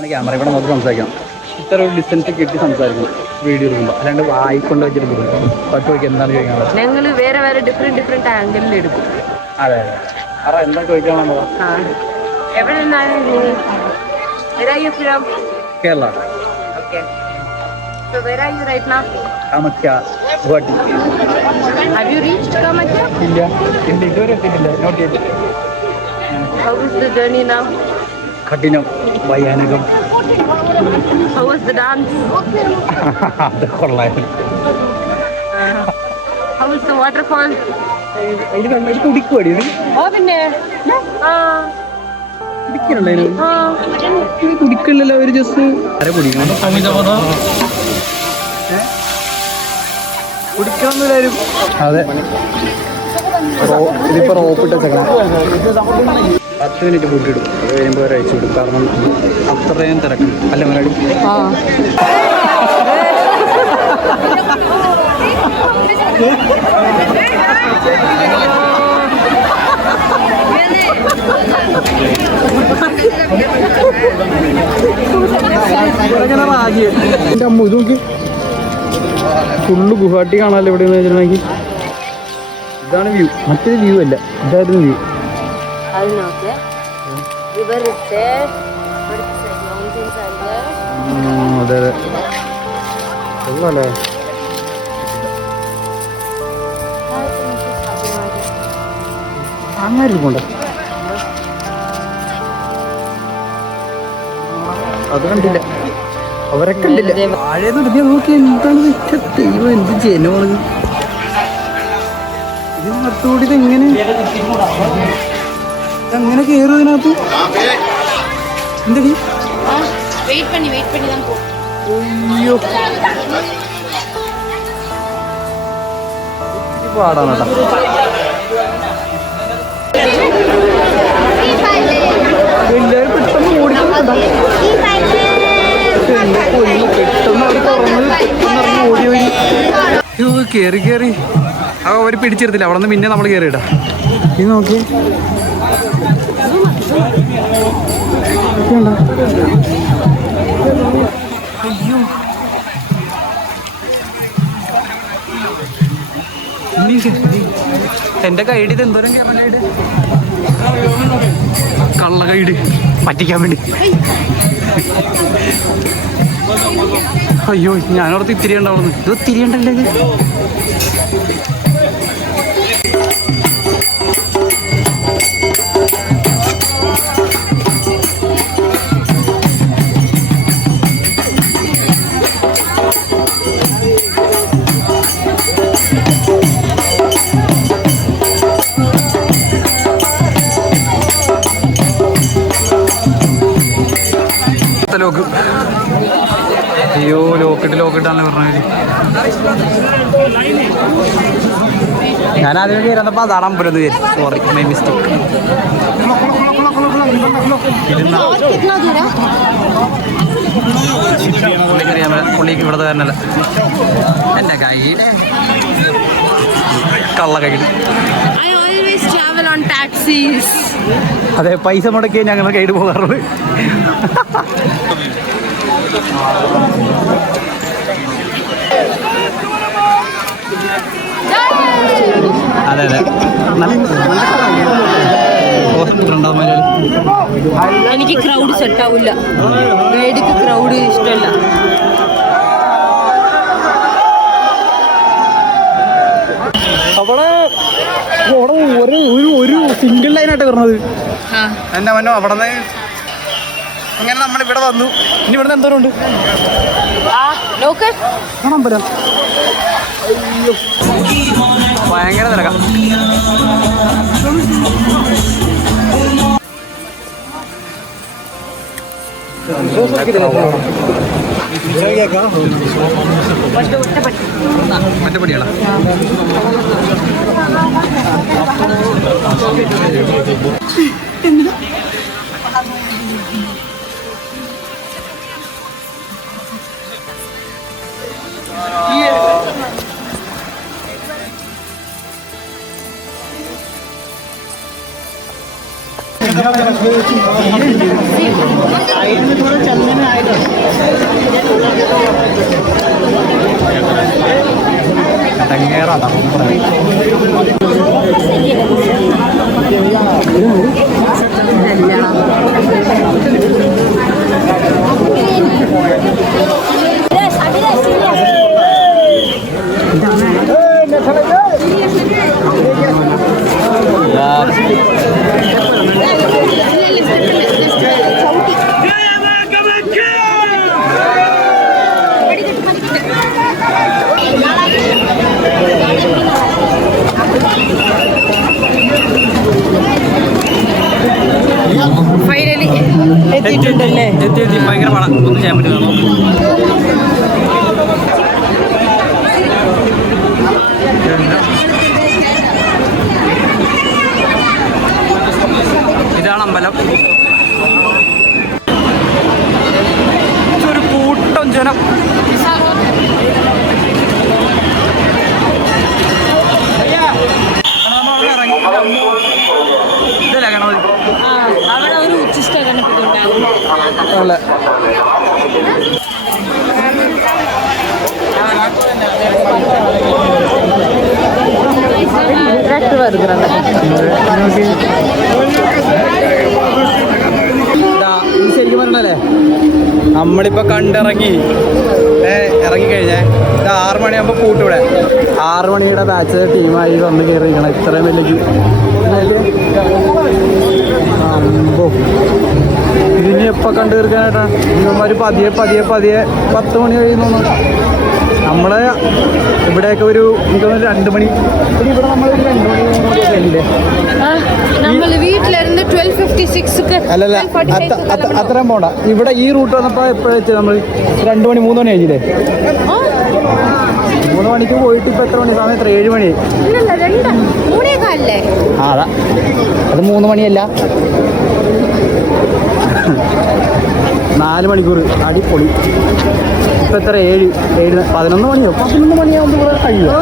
Camera ഇവിടെ നോക്കി സംസാരിക്കണം. ഇത്ര ഒരു ഡിസ്റ്റൻസ് കിട്ടി സംസാരിക്കണം വീഡിയോ എടുക്കുമ്പോൾ, അല്ലാണ്ട് വായിക്കൊണ്ട് വെച്ചിട്ട് പട്ട് വയ്ക്കുക എന്താണ് ചോദിക്കാനുള്ളത്. ഞങ്ങൾ വേറെ വേറെ ഡിഫറെന്റ് ആംഗിളിൽ എടുക്കും. അതെ അതെ. അറ എന്താ ചോദിക്കാനുള്ളത്? എവിടെ നിന്നാണ് Kerala. Okay. So where are you right now? Kamakhya, Guwahati. Have you reached Kamakya? ഇല്ല, ഇതുവരെ എത്തിയിട്ടില്ല. നോട്ട് ചെയ്ത്. How was the journey now? കഠിനം, Bhayanakam. How was the dance? അത് കൊള്ളായിരുന്നു. How was the waterfall? ഇത് കുടിക്കുവാടി ഇത്? പിന്നെ കുടിക്കണല്ലോ ഒരു ജസ്റ്റ് ആരെ കുടിക്കണം കുടിക്കണമെന്നില്ലാരും. അതെ, ഇതിപ്പോ റോപ്പിട്ട് വെച്ചേക്കണം. 10 മിനിറ്റ് കൂട്ടിയിടും, അത് കഴിയുമ്പോൾ അയച്ചു വിടും. കാരണം അത്രയും തിരക്കും അല്ല മലയാളി. എന്റെ അമ്മ ഇത് നോക്കി, ഫുള്ള് ഗുവാഹട്ടി കാണാമല്ലോ ഇവിടെ നിന്ന് വെച്ചിട്ടുണ്ടെങ്കിൽ. ഇതാണ് വ്യൂ, മറ്റൊരു വ്യൂ അല്ല, ഇതായിരുന്നു വ്യൂ. അതെ അതെ, കൊള്ളാല്ലേ. അങ്ങാരിപ്പുണ്ട്, അത് കണ്ടില്ല, അവരെ കണ്ടില്ല. താഴെ നിർത്തിയാൽ നോക്കി എന്താണ് ദൈവം, എന്ത് ജനമാണ് ഇതിനകത്തൂടി. ഇതെങ്ങനെ അങ്ങനെ കയറും ഇതിനകത്ത്? എന്താ അയ്യോ പാടാണ് കേട്ടോ. എല്ലാവരും പെട്ടെന്ന് ഓടിക്കുന്നുണ്ടോ? പെട്ടെന്ന് അവർ തുറന്ന് പെട്ടെന്ന് ഓടി പോയി. അയ്യോ കയറി കയറി അവർ പിടിച്ചെടുത്തില്ല. അവിടെ നിന്ന് പിന്നെ നമ്മൾ കയറിയിടാം. ഇത് നോക്കി അയ്യോ എന്റെ കൈഡ് ഇത് എന്തോരം ക്യാമറ കള്ള കൈഡ് പറ്റിക്കാൻ വേണ്ടി. അയ്യോ ഞാനോർത്ത് ഇത്തിരി ഉണ്ടാവുന്നു. ഇത് ഇത്തിരി ഉണ്ടല്ലേ ഇത്. ലോക്ക്, അയ്യോ ലോക്കിട്ടാണ് പറഞ്ഞത്. ഞാൻ ആദ്യം കയറുന്നപ്പോൾ അതാണ് അമ്പലം കയറി. Sorry, my mistake. പുള്ളിക്ക് ഇവിടുത്തെ കാരണല്ല, എൻ്റെ കൈയുടെ കള്ള കൈഡ്. അതെ, പൈസ മുടക്കിയേ ഞങ്ങൾ കൈഡ് പോകാറുള്ളൂ. അതെ അതെ, എനിക്ക് ക്രൗഡ് സെറ്റ് ആവില്ല, ഗൈഡിക്ക് ക്രൗഡ് ഇഷ്ടമല്ല. അവിടെ ഒരു സിംഗിൾ ലൈനായിട്ട് വരുന്നത്. എന്നെ മന്നോ അവിടെ നിന്ന് അങ്ങനെ നമ്മളിവിടെ വന്നു. ഇനി ഇവിടെ നിന്ന് എന്തോരം ഉണ്ട് അമ്പലം. അയ്യോ ഭയങ്കര തിരക്കാം. ഒറ്റപ്പടിയാണോ? ഫൈനലി എത്തിയിട്ടുണ്ടല്ലേ? എത്തി ഭയങ്കര പണം ഒന്നും ചെയ്യാൻ പറ്റില്ല. ഇതാണ് അമ്പലം. ഒരു കൂട്ടം ജനം. ഇതല്ലേ ഗണപതി? അവിടെ ഒരു ഉച്ചിഷ്ട ഗണപതി ഉണ്ടാകും. അല്ലേ? ശരിക്കും പറഞ്ഞല്ലേ നമ്മളിപ്പോ കണ്ടിറങ്ങി ഇറങ്ങിക്കഴിഞ്ഞേ ഇത് 6 മണിയാകുമ്പോൾ പൂട്ടിവിടെ. 6 മണിയുടെ ബാച്ച് ടീമായി വന്ന് കയറിയിരിക്കണം. ഇത്രയും വലിയ അമ്പോ ഇതിനി എപ്പോൾ കണ്ടു തീർക്കാനായിട്ടാ? ഇവന്മാർ പതിയെ 10 മണി കഴിയുന്നു. നമ്മളെ ഇവിടെയൊക്കെ ഒരു എനിക്ക് തോന്നുന്നു 2 മണി. ഇവിടെ നമ്മളൊരു 2 മണി കഴിഞ്ഞില്ലേ? വീട്ടിലിരുന്ന് 12:56 അല്ലല്ല അത്രയും പോണ്ട. ഇവിടെ ഈ റൂട്ട് വന്നപ്പോൾ എപ്പോഴെത്തി നമ്മൾ 2 മണി 3 മണി കഴിഞ്ഞില്ലേ? 3 മണിക്ക് പോയിട്ട് ഇപ്പം എത്ര മണി സമയം? 7 മണി. അതാ അത് 3 മണിയല്ല, 4 മണിക്കൂർ അടിപൊളി. ഇപ്പം എത്ര 7 11 മണിയോ 11 മണിയാകുമ്പോൾ കഴിയുമോ?